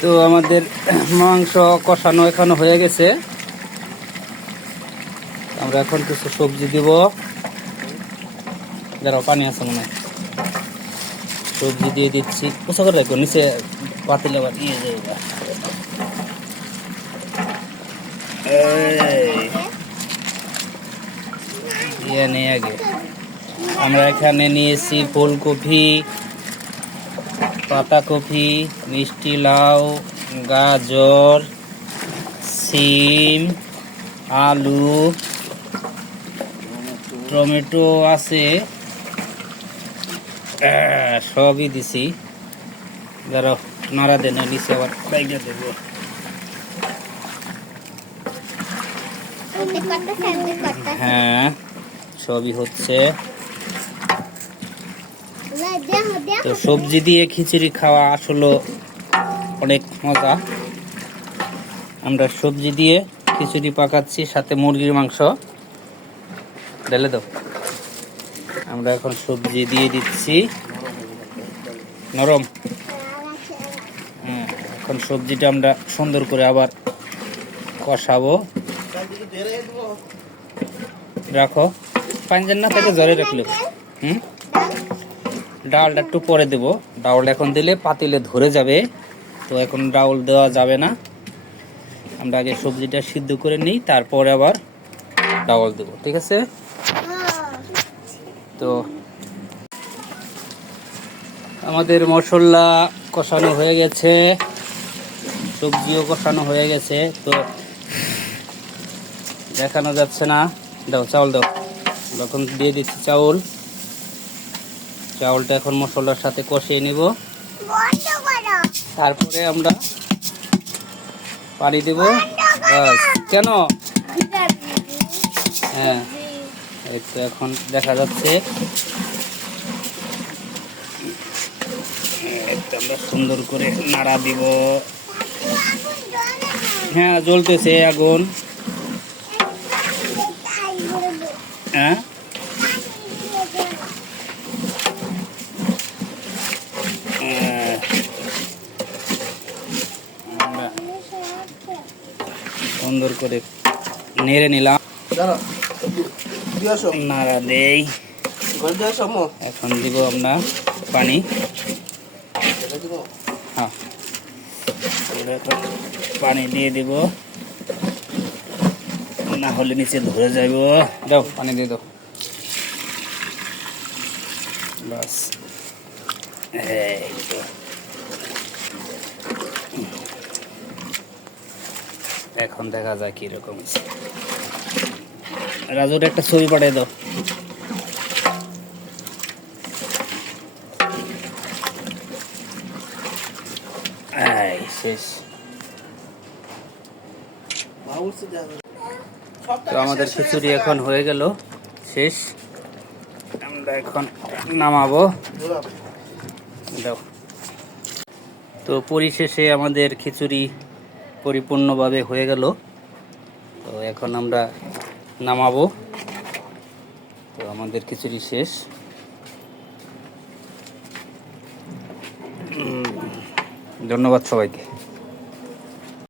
তো আমাদের মাংস কষানো এখনো হয়ে গেছে। আমরা এখন কিছু সবজি দিব। যারা পানি আছে মনে হয়, সবজি দিয়ে দিচ্ছি। পোষা করে রাখবো, নিচে পাতিলে আবার ইয়ে যাবে। ইয়ে নেই আগে আমরা এখানে নিয়েছি ফুলকপি, পাতাকপি, মিষ্টি লাউ, গাজর, সিম, আলু, টমেটো আছে, সবই দিছি। যারা নাড়া দেন নিচে আবার বাইরে দেবো। হ্যাঁ, সবই হচ্ছে। তো সবজি দিয়ে খিচুড়ি খাওয়া আসলে অনেক মজা। আমরা সবজি দিয়ে খিচুড়ি পাকাচ্ছি, সাথে মুরগির মাংস ঢেলে দাও। আমরা এখন সবজি দিয়ে দিচ্ছি, নরম। হ্যাঁ, এখন সবজিটা আমরা সুন্দর করে আবার কষাবো। রাখো, পাঞ্জান না থেকে জলে রাখলে। ডালটা একটু পরে দেব। ডাউল এখন দিলে পাতিলে ধরে যাবে, তো এখন ডাউল দেওয়া যাবে না। আমরা আগে সবজিটা সিদ্ধ করে নিই, তারপরে আবার ডাউল দেব, ঠিক আছে? তো আমাদের মশলা কষানো হয়ে গেছে, সবজিও কষানো হয়ে গেছে। তো দেখানো যাচ্ছে না। দাও চাউল দাও। এখন দিয়ে দিচ্ছি চাউল। চাউলটা এখন মশলার সাথে কষিয়ে নিব, তারপরে আমরা পানি দেব। বাস। কেন? হ্যাঁ, এই তো এখন দেখা যাচ্ছে। আমরা সুন্দর করে নাড়া দিব। হ্যাঁ, জ্বলতেছে আগুন। হ্যাঁ, সুন্দর করে নেড়ে নিলাম। নাড়া দেই। এখন দিব আমরা পানি। হ্যাঁ, পানি দিয়ে দিব, না হলে নিচে ধরে যাইব। দাও পানি দিয়ে দাও। বাস, এখন দেখা যায় কিরকম। রাজুর একটা ছবি পাঠিয়ে দাও। শেষ। তো আমাদের খিচুড়ি এখন হয়ে গেল, শেষ। আমরা এখন নামাবো। দাও। তো পরিশেষে আমাদের খিচুড়ি পরিপূর্ণভাবে হয়ে গেল। তো এখন আমরা নামাবো। তো আমাদের খিচুড়ি শেষ। ধন্যবাদ সবাইকে।